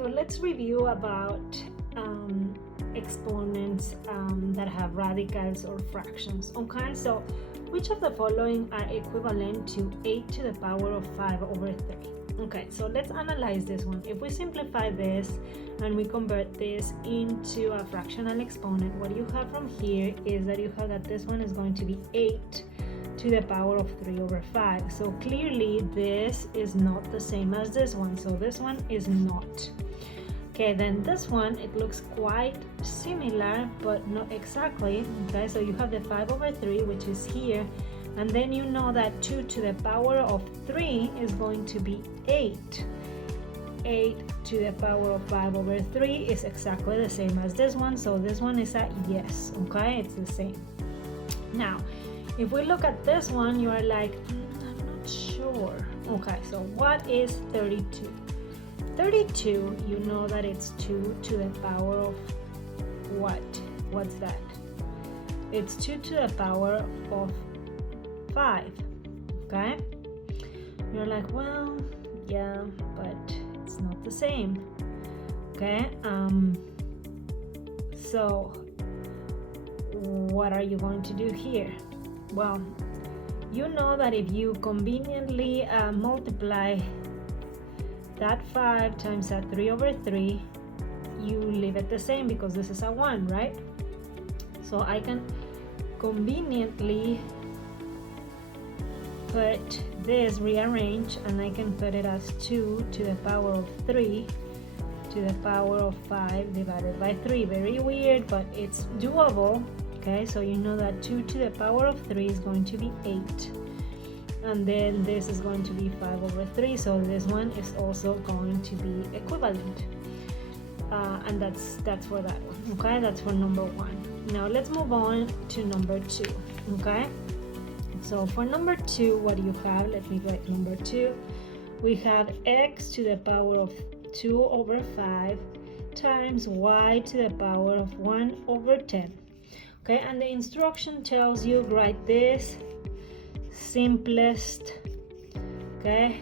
So let's review about exponents that have radicals or fractions. Okay, so which of the following are equivalent to 8 to the power of 5 over 3? Okay, so let's analyze this one. If we simplify this and we convert this into a fractional exponent, what you have from here is that you have that this one is going to be 8 to the power of 3 over 5. So clearly this is not the same as this one, so this one is not. Okay, then this one, it looks quite similar but not exactly. Okay, so you have the 5 over 3, which is here, and then you know that 2 to the power of 3 is going to be 8. 8 to the power of 5 over 3 is exactly the same as this one, so this one is a yes. Okay, it's the same. Now if we look at this one, you are like, I'm not sure. Okay, so what is 32? 32, you know that it's 2 to the power of what? What's that? It's 2 to the power of 5. Okay? You're like, well, yeah, but it's not the same. Okay? So what are you going to do here? Well, you know that if you conveniently multiply that 5 times that 3 over 3, you leave it the same because this is a 1, right? So I can conveniently put this, rearrange, and I can put it as 2 to the power of 3 to the power of 5 divided by 3. Very weird, but it's doable. Okay, so you know that 2 to the power of 3 is going to be 8. And then this is going to be 5 over 3, so this one is also going to be equivalent. And that's for that one. Okay, that's for number 1. Now let's move on to number 2. Okay, so for number 2, what do you have? Let me write number 2. We have x to the power of 2 over 5 times y to the power of 1 over 10. Okay, and the instruction tells you write this simplest, okay,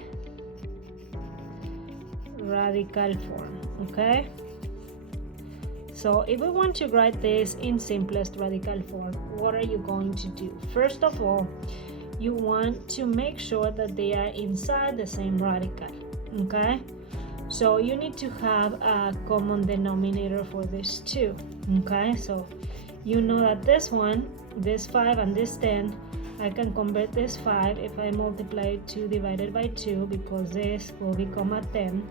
radical form. Okay, so if we want to write this in simplest radical form, what are you going to do? First of all, you want to make sure that they are inside the same radical. Okay, so you need to have a common denominator for this too. Okay, so you know that this one, this 5 and this 10, I can convert this 5 if I multiply 2 divided by 2, because this will become a 10.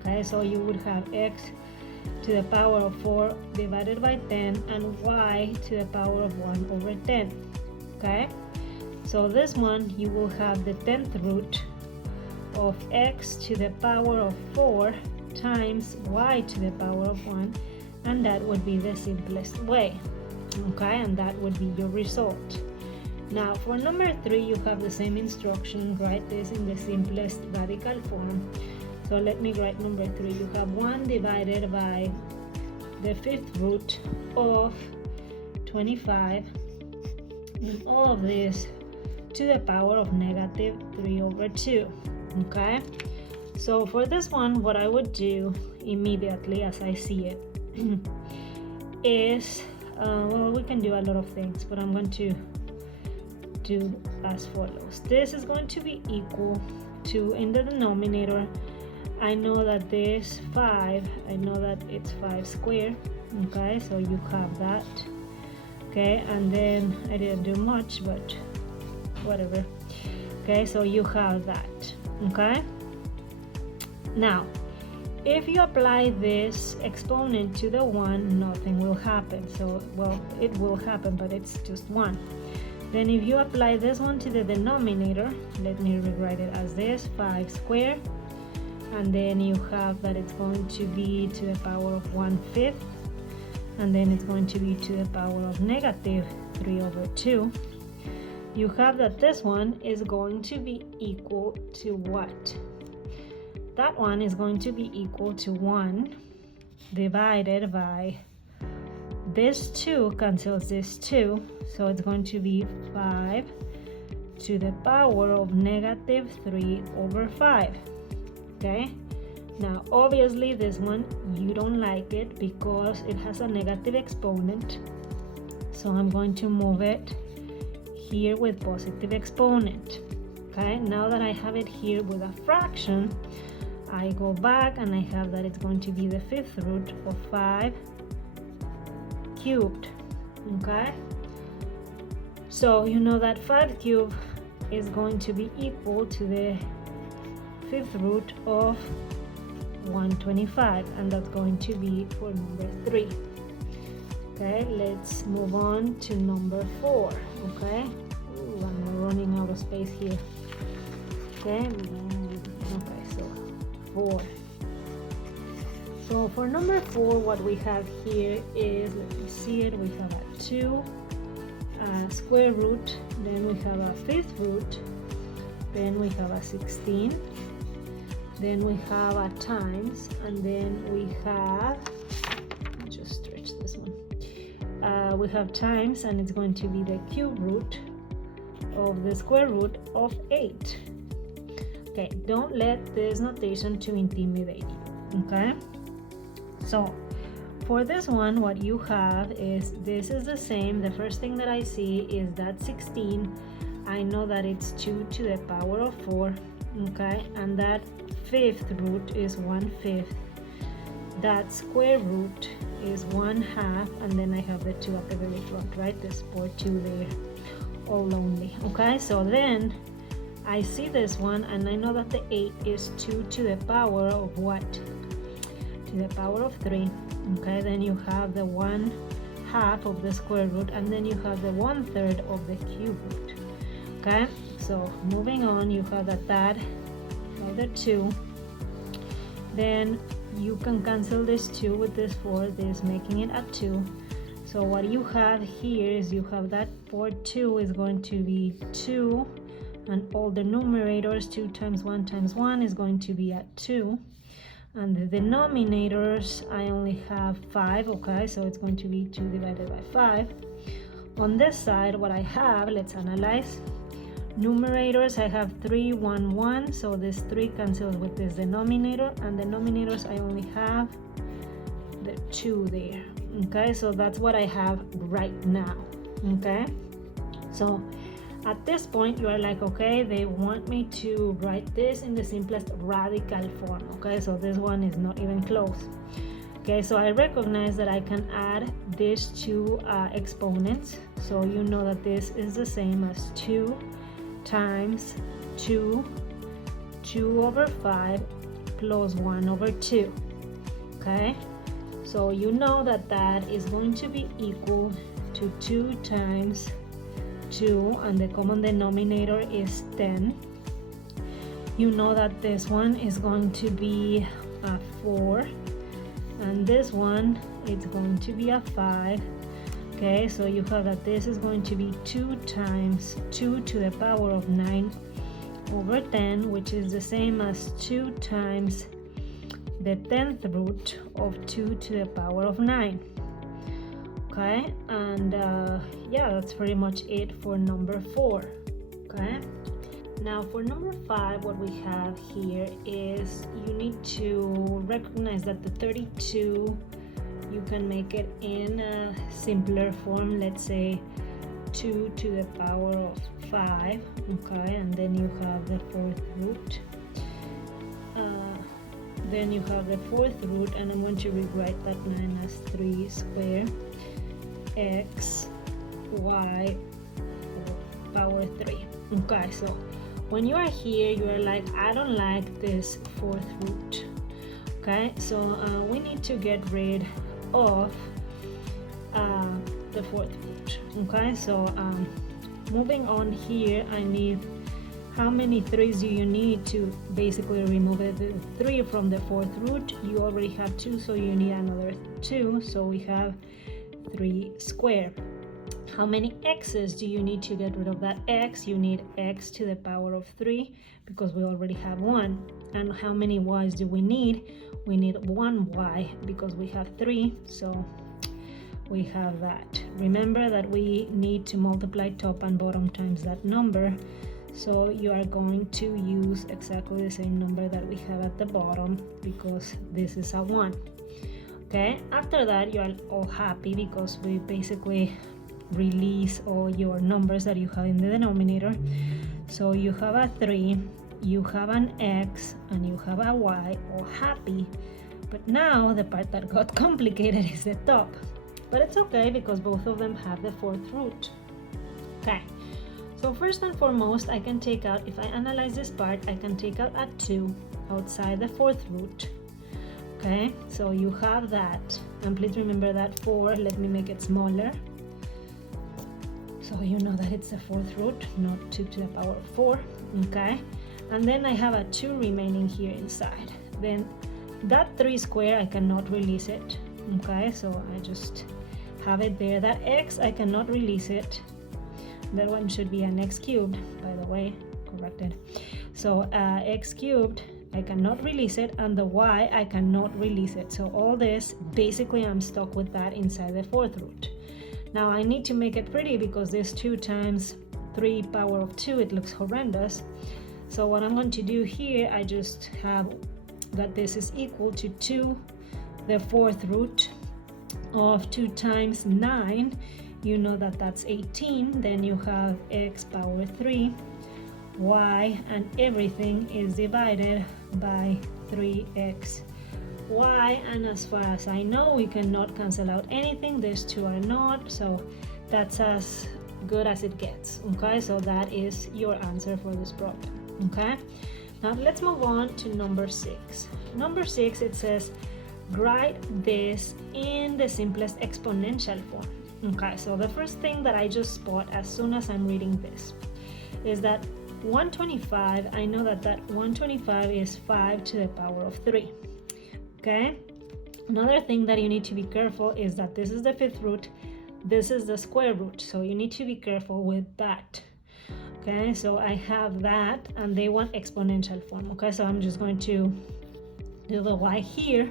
Okay, so you would have x to the power of 4 divided by 10 and y to the power of 1 over 10. Okay, so this one you will have the 10th root of x to the power of 4 times y to the power of 1, and that would be the simplest way. Okay, and that would be your result. Now for number 3, you have the same instruction, write this in the simplest radical form. So let me write number 3. You have 1 divided by the 5th root of 25, and all of this to the power of negative 3 over 2. Okay, so for this one, what I would do immediately as I see it is, well, we can do a lot of things, but I'm going to do as follows. This is going to be equal to, in the denominator, I know that this 5, I know that it's 5 squared. Okay, so you have that. Okay, and then I didn't do much, but whatever. Okay, so you have that. Okay, now if you apply this exponent to the 1, nothing will happen. So, well, it will happen, but it's just 1. Then if you apply this one to the denominator, let me rewrite it as this, 5 squared, and then you have that it's going to be to the power of 1/5, and then it's going to be to the power of negative 3 over 2. You have that this one is going to be equal to what? That one is going to be equal to 1 divided by this 2 cancels this 2, so it's going to be 5 to the power of negative 3 over 5. Okay, Now obviously this one you don't like it because it has a negative exponent, so I'm going to move it here with positive exponent. Okay, now that I have it here with a fraction, I go back and I have that it's going to be the fifth root of 5 cubed. Okay, so you know that 5 cubed is going to be equal to the fifth root of 125, and that's going to be for number 3. Okay, let's move on to number 4. Okay, ooh, I'm running out of space here. Okay, okay, so 4. So for number 4, what we have here is, let me see it, we have a 2 square root, then we have a fifth root, then we have a 16, then we have a times, and then we have, just stretch this one, we have times, and it's going to be the cube root of the square root of 8. Okay, don't let this notation to intimidate you. Okay, so for this one, what you have is, this is the same. The first thing that I see is that 16. I know that it's 2 to the power of 4. Okay, and that fifth root is 1/5. That square root is 1/2, and then I have the 2 at the very front, right? This 2 there, all lonely. Okay, so then I see this one, and I know that the 8 is 2 to the power of what? To the power of 3. Okay, then you have the 1/2 of the square root, and then you have the 1/3 of the cube root. Okay, so moving on, you have that the 2. Then you can cancel this 2 with this 4, this making it a 2. So what you have here is, you have that 2 is going to be 2, and all the numerators, 2 times 1 times 1 is going to be at 2, and the denominators, I only have 5. Okay, so it's going to be 2 divided by 5. On this side, what I have, let's analyze. Numerators, I have 3, 1, 1, so this 3 cancels with this denominator, and denominators, I only have the 2 there. Okay, so that's what I have right now. Okay, so at this point you are like, okay, they want me to write this in the simplest radical form. Okay, so this one is not even close. Okay, so I recognize that I can add these two exponents, so you know that this is the same as 2 times 2 over 5 plus 1 over 2. Okay, so you know that that is going to be equal to 2 times 2, and the common denominator is 10. You know that this one is going to be a 4, and this one is going to be a 5. Okay, so you have that this is going to be 2 times 2 to the power of 9 over 10, which is the same as 2 times the 10th root of 2 to the power of 9. Okay, and yeah, that's pretty much it for number 4. Okay, now for number 5, what we have here is, you need to recognize that the 32, you can make it in a simpler form. Let's say 2 to the power of 5. Okay, and then you have the 4th root. Then you have the 4th root, and I'm going to rewrite that 9 as 3 squared x y power 3. Okay, so when you are here, you are like, I don't like this 4th root. Okay, so we need to get rid of the 4th root. Okay, so moving on here, I need, how many 3's do you need to basically remove the 3 from the 4th root? You already have 2, so you need another 2, so we have 3 squared. How many x's do you need to get rid of that x? You need x to the power of 3, because we already have 1. And how many y's do we need? We need 1 y, because we have 3, so we have that. Remember that we need to multiply top and bottom times that number, So you are going to use exactly the same number that we have at the bottom because this is a 1. Okay, after that you are all happy because we basically release all your numbers that you have in the denominator. So you have a 3, you have an x, and you have a y, all happy. But now the part that got complicated is the top. But it's okay because both of them have the 4th root. Okay, so first and foremost, I can take out, if I analyze this part, I can take out a 2 outside the 4th root. Okay, so you have that, and please remember that 4, let me make it smaller. So you know that it's the 4th root, not 2 to the power of 4, okay? And then I have a 2 remaining here inside. Then that 3 square, I cannot release it, okay? So I just have it there. That x, I cannot release it. That one should be an x cubed, by the way, corrected. So x cubed, I cannot release it, and the y, I cannot release it. So all this, basically I'm stuck with that inside the 4th root. Now I need to make it pretty because this 2 times 3 power of 2, it looks horrendous. So what I'm going to do here, I just have that this is equal to 2, the 4th root of 2 times 9. You know that that's 18. Then you have x power 3, y, and everything is divided by 3x y, and as far as I know, we cannot cancel out anything. These 2 are not, so that's as good as it gets. Okay, so that is your answer for this problem. Okay, now let's move on to number 6. Number 6, it says write this in the simplest exponential form. Okay, so the first thing that I just spot as soon as I'm reading this is that 125, I know that that 125 is 5 to the power of 3. Okay, another thing that you need to be careful is that this is the 5th root, this is the square root, so you need to be careful with that. Okay, so I have that, and they want exponential form. Okay, so I'm just going to do the y here.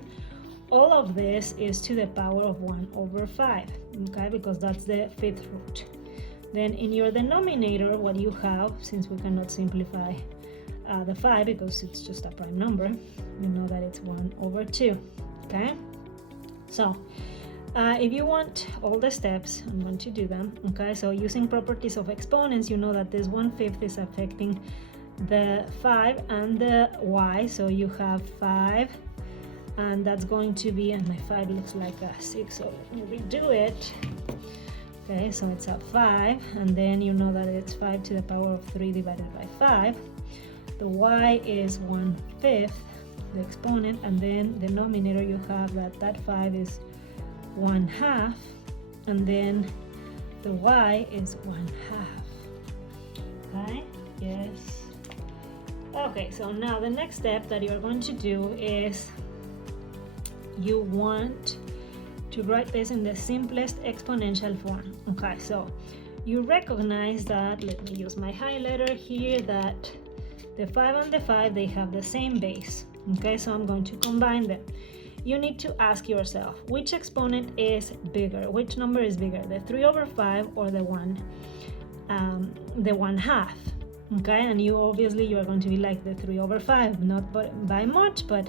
All of this is to the power of 1 over 5, okay, because that's the 5th root. Then in your denominator, what you have, since we cannot simplify the 5 because it's just a prime number, you know that it's 1 over 2, okay? So if you want all the steps, I'm going to do them, okay? So using properties of exponents, you know that this 1/5 is affecting the 5 and the y, so you have 5, and that's going to be, and my 5 looks like a 6, so let me redo it. Okay, so it's a 5, and then you know that it's 5 to the power of 3 divided by 5. The y is 1/5, the exponent, and then denominator you have that 5 is 1/2, and then the y is 1/2. Okay, yes. Okay, so now the next step that you're going to do is you want to write this in the simplest exponential form. Okay, so you recognize that, let me use my highlighter here, that the 5 and the 5, they have the same base. Okay, so I'm going to combine them. You need to ask yourself, which exponent is bigger? Which number is bigger, the 3 over 5 or the 1/2? Okay, and you obviously are going to be like the 3 over 5, not by much, but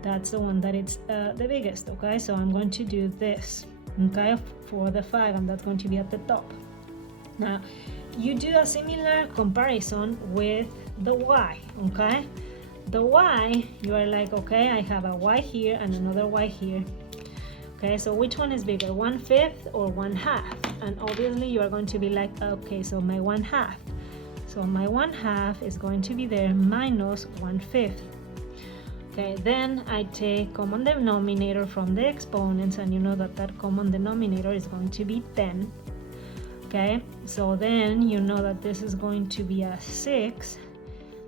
that's the one that it's the biggest. Okay, so I'm going to do this, okay, for the 5, and that's going to be at the top. Now you do a similar comparison with the y. Okay, the y, you are like, okay, I have a y here and another y here. Okay, so which one is bigger, 1/5 or 1/2? And obviously you are going to be like, okay, so my 1/2, so my 1/2 is going to be there minus 1/5. Okay, then I take common denominator from the exponents, and you know that that common denominator is going to be 10. Okay, so then you know that this is going to be a 6,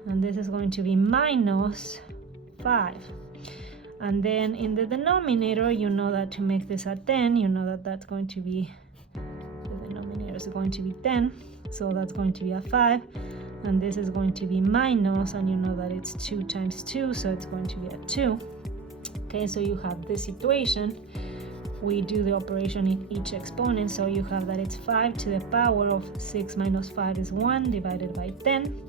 and this is going to be minus 5. And then in the denominator, you know that to make this a 10, you know that that's going to be, the denominator is going to be 10, so that's going to be a 5. And this is going to be minus, and you know that it's 2 times 2, so it's going to be a 2. Okay, so you have this equation. we do the operation in each exponent. So you have that it's 5 to the power of 6 minus 5 is 1 divided by 10.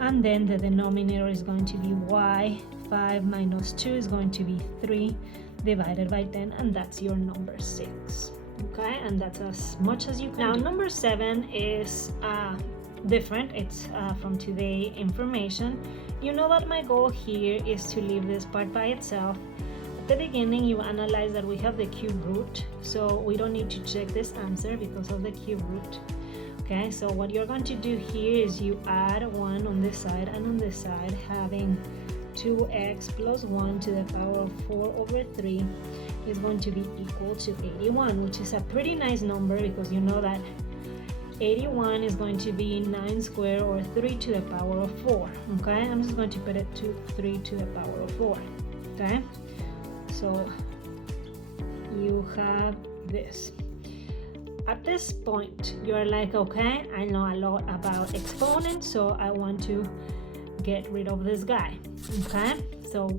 And then the denominator is going to be y. 5 minus 2 is going to be 3 divided by 10, and that's your number 6. Okay, and that's as much as you can. Now number 7 is different. It's from today information. You know that my goal here is to leave this part by itself. At the beginning, you analyze that we have the cube root, so we don't need to check this answer because of the cube root. Okay, so what you're going to do here is you add 1 on this side and on this side, having 2x plus 1 to the power of 4 over 3 is going to be equal to 81, which is a pretty nice number because you know that 81 is going to be 9 squared or 3 to the power of 4. Okay, I'm just going to put it to 3 to the power of 4. Okay, so you have this. At this point, you're like, okay, I know a lot about exponents, so I want to get rid of this guy. Okay, so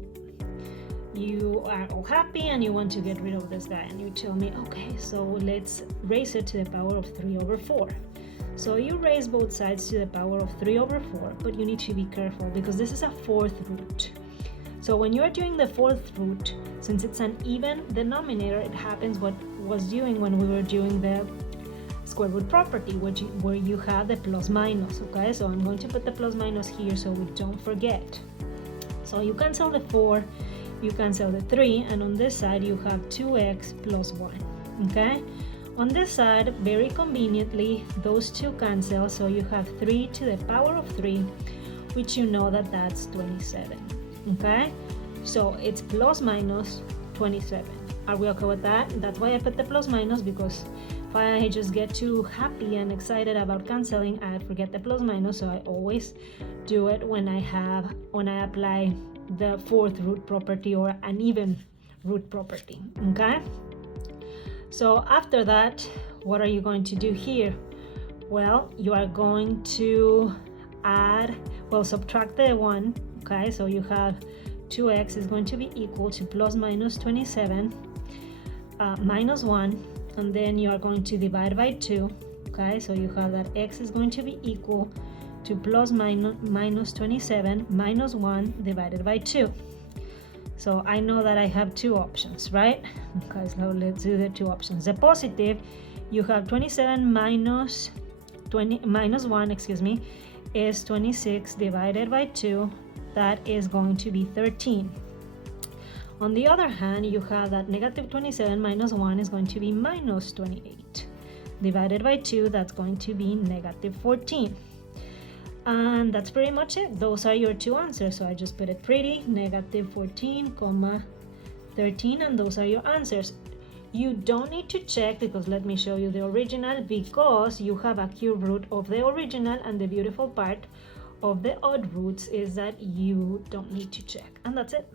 you are all happy and you want to get rid of this guy, and you tell me, okay, so let's raise it to the power of 3 over 4. So you raise both sides to the power of 3 over 4, but you need to be careful because this is a fourth root. So when you're doing the fourth root, since it's an even denominator, it happens what was doing when we were doing the square root property, where you have the plus minus. Okay, so I'm going to put the plus minus here so we don't forget. So you cancel the 4, you cancel the 3, and on this side you have 2x plus 1. Okay, on this side, very conveniently, those two cancel, so you have 3 to the power of 3, which you know that that's 27. Okay, so it's plus minus 27. Are we okay with that? That's why I put the plus minus, because if I just get too happy and excited about canceling, I forget the plus minus. So I always do it when I apply the fourth root property or an even root property. Okay, so after that, what are you going to do here? Well, you are going to subtract the 1. Okay, so you have 2x is going to be equal to plus minus 27 minus 1, and then you are going to divide by 2. Okay, so you have that x is going to be equal to plus minus 27 minus 1 divided by 2. So I know that I have two options, right? Okay, so let's do the two options. The positive, you have 27 minus 1, is 26 divided by 2. That is going to be 13. On the other hand, you have that negative 27 minus 1 is going to be minus 28. Divided by 2, that's going to be negative 14. And that's pretty much it. Those are your two answers. So I just put it pretty, negative 14, 13, and those are your answers. You don't need to check, because let me show you the original, because you have a cube root of the original, and the beautiful part of the odd roots is that you don't need to check. And that's it.